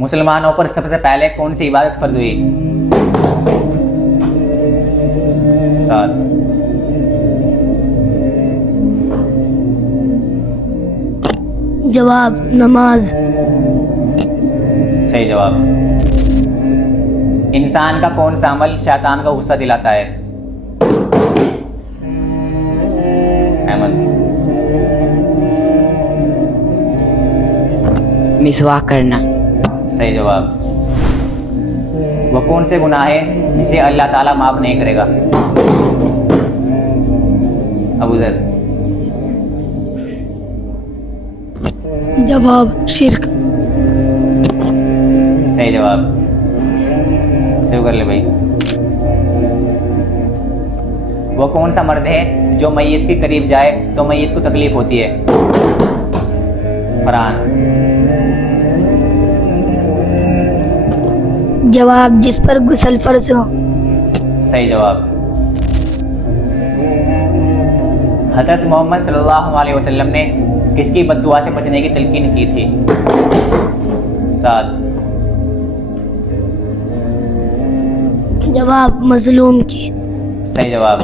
मुसलमानों पर सबसे पहले कौन सी इबादत फर्ज हुई? 7। जवाब नमाज। सही जवाब। इंसान का कौन सा अमल शैतान का गुस्सा दिलाता है? अहमद। मिसवाक करना। सही जवाब। वो कौन से गुनाह है जिसे अल्लाह ताला माफ नहीं करेगा? अबू ज़र। जवाब शिर्क। सही जवाब। सेव कर ले भाई। वो कौन सा मर्द है जो मैयत के करीब जाए तो मैयत को तकलीफ होती है? फरहान। जवाब जिस पर गुस्ल फर्ज हो। सही जवाब। हज़रत मोहम्मद सल्लल्लाहु अलैहि वसल्लम ने किसकी बद्दुआ से बचने की तलकीन की थी? 7। जवाब मजलूम की। सही जवाब।